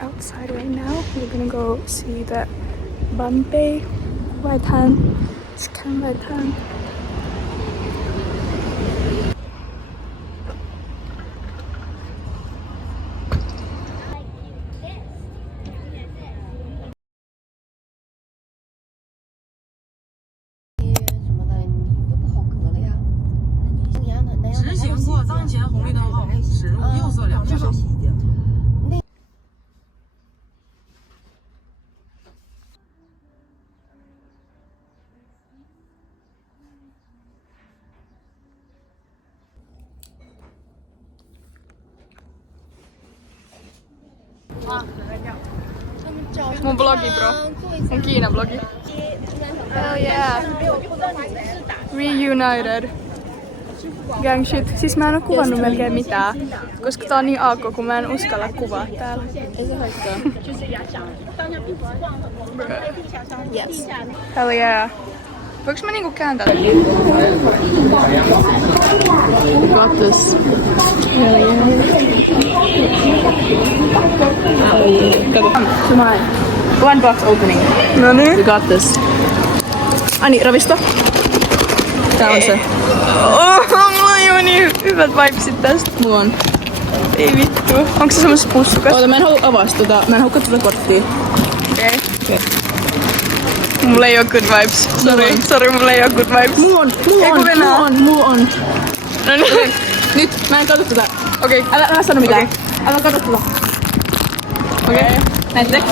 outside right now. We're gonna go see the Bombay White Hand. Scan White Hand. Mun blogi, bro. Mun Kiinan blogi. Hell yeah. Reunited. Gang shit. Siis mä en oo kuvannut melkein mitään, koska tää on niin aakko, kun mä en uskalla kuvaa täällä. Ei se haittaa. Yes. Hell yeah. Voinko mä niinku kääntää? Got this. Kato. One box opening. No niin. We got this. Ani, ravisto. Tää on se. Mulla on jo niin hyvät vibesit tästä. Mulla on. Ei vittu. Onko se semmosessa pussukas? Oota, mä en halua avaa sitä. Mä en halua katsoa korttia. Okei. Mulla ei oo good vibes. Sorry, mulla ei oo good vibes. Mulla on. No niin. Nyt, mä en katso tätä. Okei. Älä sano mitään. Älä katso tätä. Okei. Näette?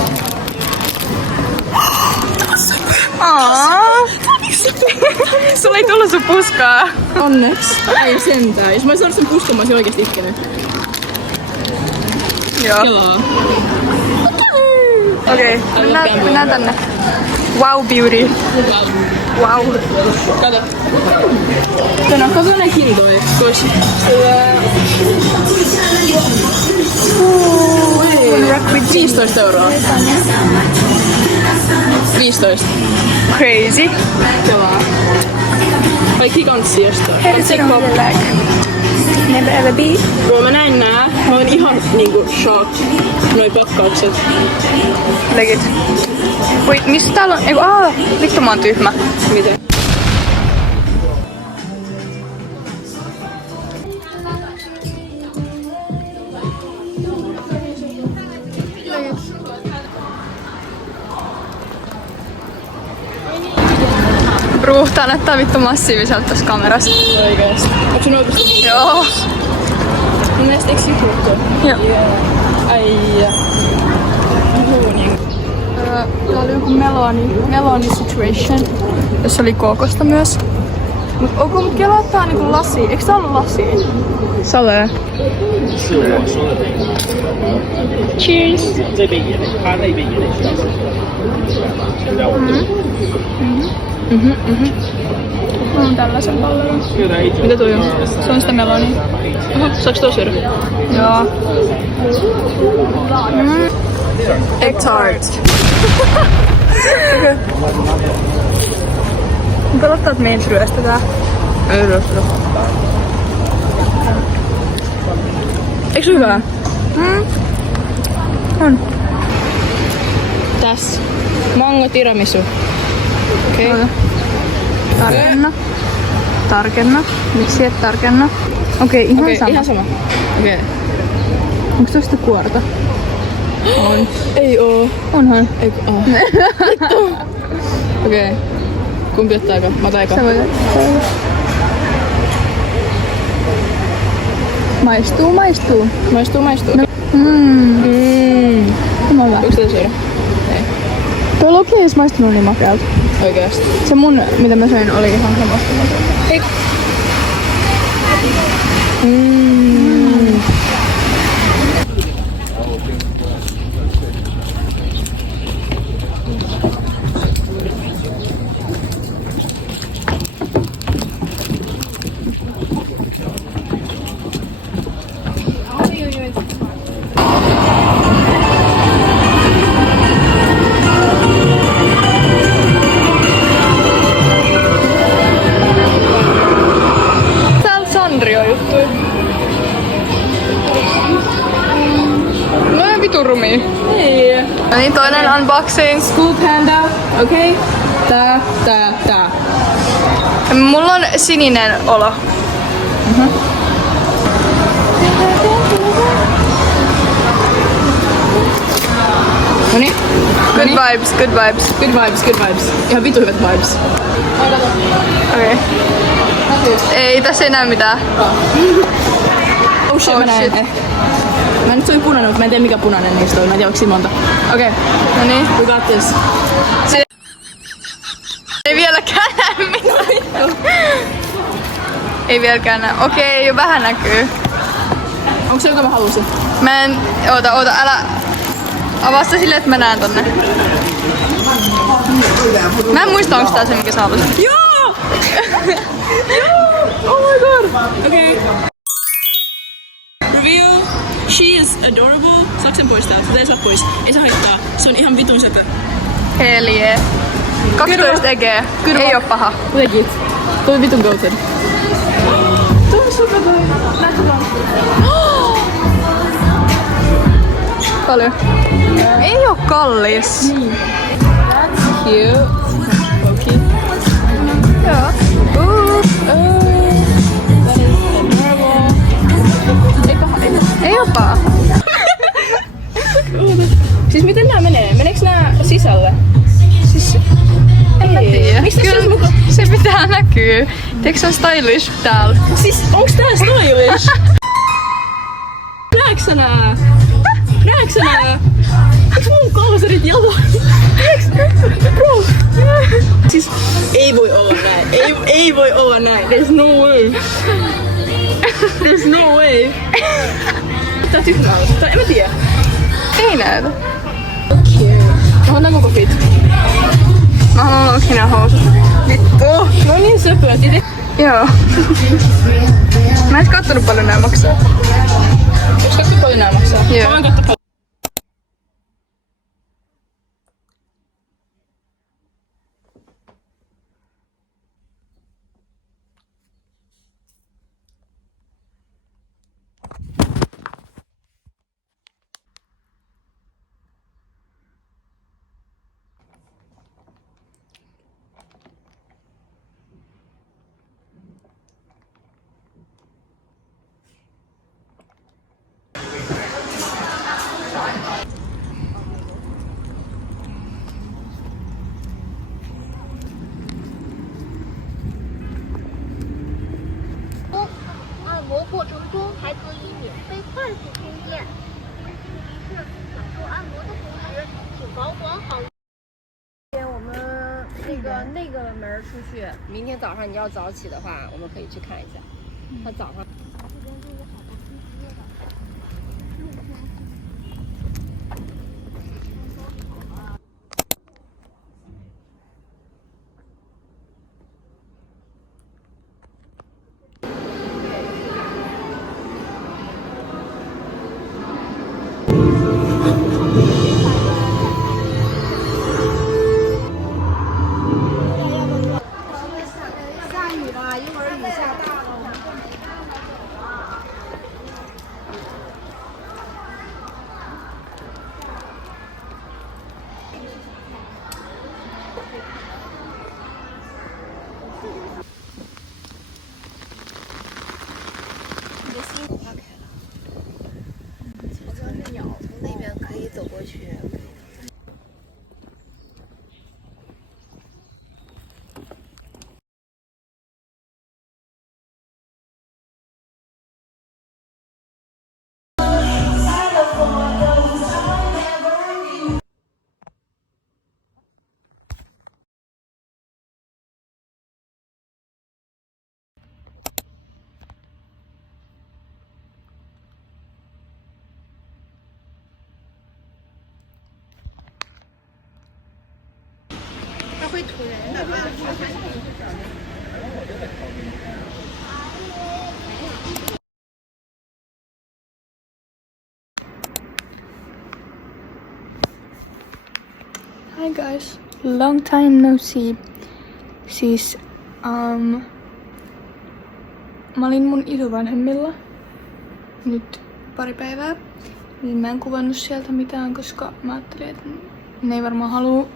Sulla ei tullut sun puskaa. Onneksi. Ei sentään. Jos mä olisin saanut sen puskan, mä olisin oikeesti itkenyt. Joo. Kelaa. Okei. Mennään tänne. Wow beauty. Wow. Kato. Kato ne kintoja. Kois. 15 euroa. 15. Crazy. Kelaa. Kaikki kanssi jostain. Like. Never ever be. Kun mä näin nää, mä olin ihan niinku shocked. Noi pakkaukset. Legit. Wait, mistä täällä on? Eiku, vittu mä oon tyhmä. Miten? Bruh, tää näyttää vittu massiiviselta tässä kamerassa. Oikeesti. Onko sun oikeesti? Joo. Mun mielestä eikö juttu? Joo. Ai. Tää oli joku meloni situation, jossa oli kookosta myös. Mut onko mut kelaa niinku lasi? Eiks tää ollut lasi? Salee. Cheers! Mä oon tällaisen pallon. Mitä toi on? Se on sitä melonia. Oho, saaks tuo syödä? Joo. Egg tart. Pelottaa, että meidät ryöstetään. Ei ryöstetä. Eiks hyvää? On. Tässä. Mango tiramisu. Okei. Okay. Tarkenna. Miksi et tarkenna? Okei, ihan sama. Ihan sama. Okei. Onks tosta kuorta? On. Ei oo. Onhan. Ei oo. Okei. Kumpi ottaa eka? Mä otan eka. Sä voit ottaa. Maistuu. Maistuu. No. Hyvä. Onks tätä syödä? Ei. Tuo loki ei edes maistunut niin makealta. Oikeesti. Se mun, mitä mä söin, oli ihan samasta. Ei. turmiin. Ei. No niin, toinen unboxing. School Panda. Okei. Okay. Tää. Mulla on sininen olo. Noniin. Good vibes, good vibes. Good vibes. Ihan vitu hyvät vibes. Okei. Ei tässä ei näy mitään. Oh shit, mä näen. shit. Mä nyt soin punainen, mutta mä en tiedä mikä punainen niistä oli. Mä en tiedä, onko siinä monta. Okei. No niin. We got this. Ei vieläkään näy mitään. Ei vieläkään näy. Okei, jo vähän näkyy. Onko se joka mä halusin? Mä en... Oota, älä... Avaa sitä silleen, että mä näen tonne. Mä en muista, onks tää se, mikä sä halusit. Joo! Oh my god! Okei. Reveal. She is adorable. Saako sen poistaa? Tätä ei saa pois. Ei saa haittaa. Se on ihan vitun söpö. Helie. 12 egeä. Ei oo paha. Legit. Toi on vitun goated. Toi on söpö toi. Näetkö vaan? Paljon. Ei oo kallis. That's cute. Okay. Joo. That is adorable. Ei paha, ei paha. Ei oo paha. Siis miten nää menee? Meneekö nää sisälle? Siis... En mä tiedä. Mistä se olisi mukaan? Se pitää näkyy. Tiedätkö se on stylish täällä? Siis onks tää stylish? Näetkö sä nää? Eiks mun kalsarit jalalla? Bro! Siis ei voi olla näin. Ei voi olla näin. There's no way. There's no way. Tää tyhmää. Tai en mä tiedä. Ei näytä. Mä haluan koko fit. Mä haluan lonkinen housut. Vittu. Ne on niin söpöät. Joo. Mä en kattonut paljon nää maksaa. Onks katso paljon nää maksaa? Joo. Mä voin katsoa paljon.那个门出去，明天早上你要早起的话，我们可以去看一下。他早上。会吐人的吧？ Hi guys, long time no see. Siis, mä olin mun isovanhemmilla nyt pari päivää. Niin mä en kuvannut sieltä mitään, koska mä ajattelin, että ne ei varmaan halua,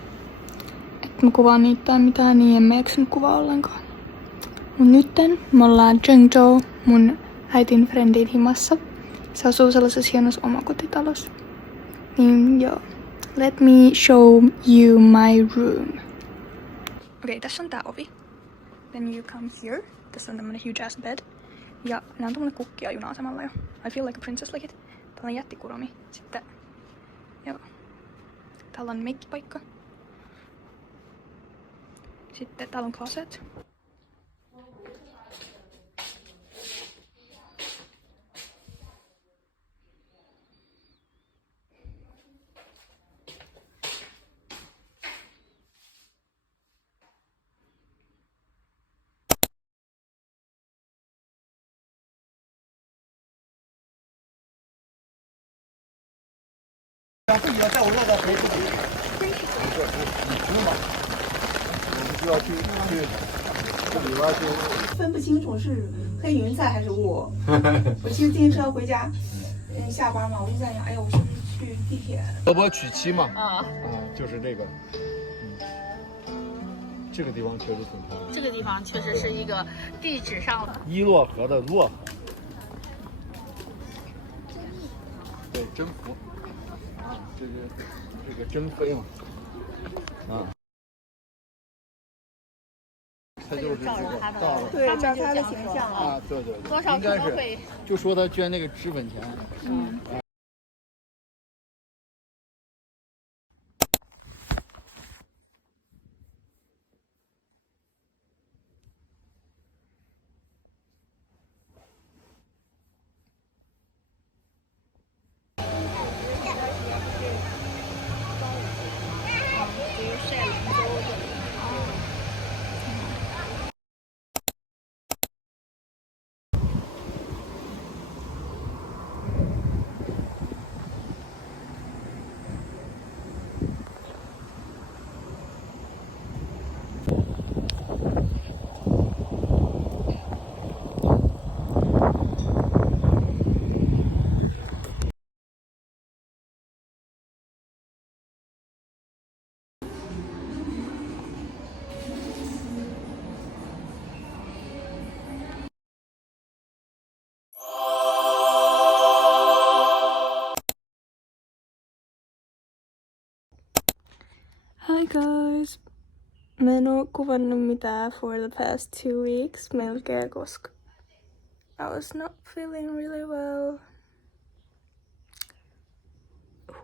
että mä kuvaan niitä tai mitään, niin en mä eksynyt kuvaa ollenkaan. Mut nytten me ollaan Zhengzhou, mun äitin friendin himassa. Se asuu sellaisessa hienossa omakotitalossa. Niin joo. Let me show you my room. Okei, tässä on tää ovi. Then you come here. Tässä on tämmönen huge ass bed. Ja nää on tommonen kukkia juna-asemalla jo. I feel like a princess like it. Täällä on jättikuromi. Sitten, joo. Täällä on meikkipaikka. Sitten täällä on closet.分不清楚是黑云在还是我。我其实自行车回家，下班嘛，我就在想，哎呀，我是不是去地铁？德国娶妻嘛，就是这个，这个地方确实挺漂亮。这个地方确实是一个地址上的伊洛河的洛河，对，征服啊，这个珍妃嘛，啊。他就是这个照对，照他的形象啊，对对对，多少应该是可能会，就说他捐那个脂粉钱，Hi guys! Mä en oo kuvannut mitään for the past 2 weeks melkein, koska I was not feeling really well.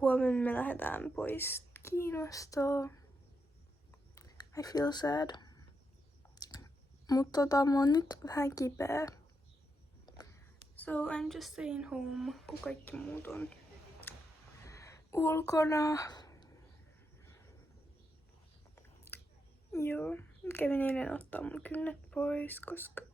Huomenna me lähdetään pois Kiinasta. I feel sad. Mut mä oon nyt vähän kipeä. So I'm just staying home, kun kaikki muut on ulkona. Joo, kävin eilen ottaa mun kynnet pois, koska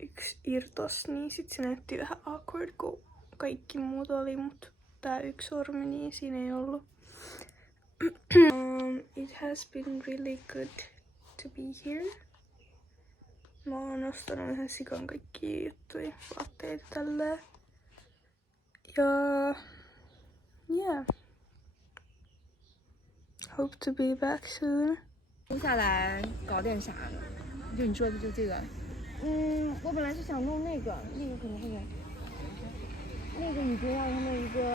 yksi irtos, niin sit se näytti vähän awkward, kun kaikki muut oli, mut tää yksi sormi, niin siinä ei ollut. It has been really good to be here. Mä oon ostanut ihan sikan kaikkia juttuja, vaatteita tälleen. Ja yeah. Hope to be back soon. 接下来搞点啥呢？就你说的就这个。我本来是想弄那个可能会，那个已经让他们一个。